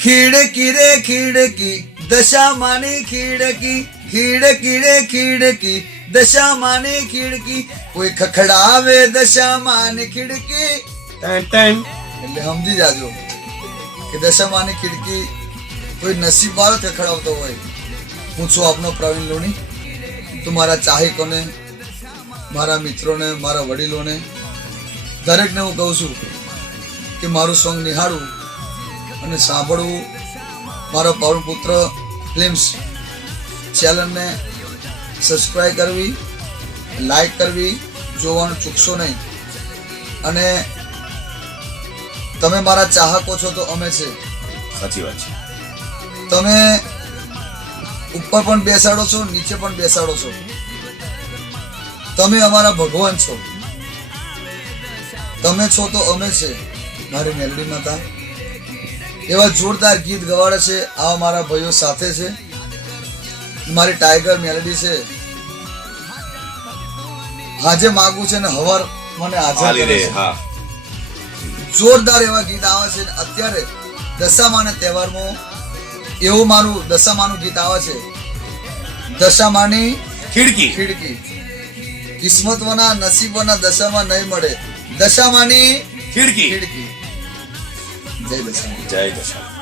ખીડકી રે ખીડકી દશામાની ખીડકી, ખીડકી રે ખીડકી દશામાની ખીડકી, કોઈ ખખડાવે દશામાની ખીડકી. એટલે સમજી જાજો કે દશામાની ખીડકી કોઈ નસીબ વાળો ખખડાવતો હોય. હું છું આપનો પ્રવીણ લોણી. તો મારા ચાહકોને, મારા મિત્રોને, મારા વડીલોને દરેકને હું કહું છું કે મારું સોંગ નિહાળવું અને સાંભળવું. મારો પવન પુત્ર ફિલ્મ્સ ચેનલને સબસ્ક્રાઈબ કરવી, લાઈક કરવી, જોવાનું ચૂકશો નહીં. અને તમે મારા ચાહકો છો તો અમે છે. સાચી વાત છે. તમે ઉપર પણ બેસાડો છો, નીચે પણ બેસાડો છો. તમે અમારા ભગવાન છો. તમે છો તો અમે છે. મારી મેલડી માતા એવા જોરદાર ગીત ગવાડે છે. આ મારા ભાઈઓ સાથે છે. મારી ટાઈગર મેલડી છે. આજે માગું છે ને હવાર મને હાજર કરે છે. જોરદાર એવા ગીત આવે છે. અત્યારે દશામાના તહેવારમાં એવું મારું દશામાનું ગીત આવે છે. દશામાની ખીડકી, ખીડકી કિસ્મતવાના નસીબોના દશામાં નહીં મળે. દશામાની ખીડકી. ખીડકી. જય દશા. જય દશા.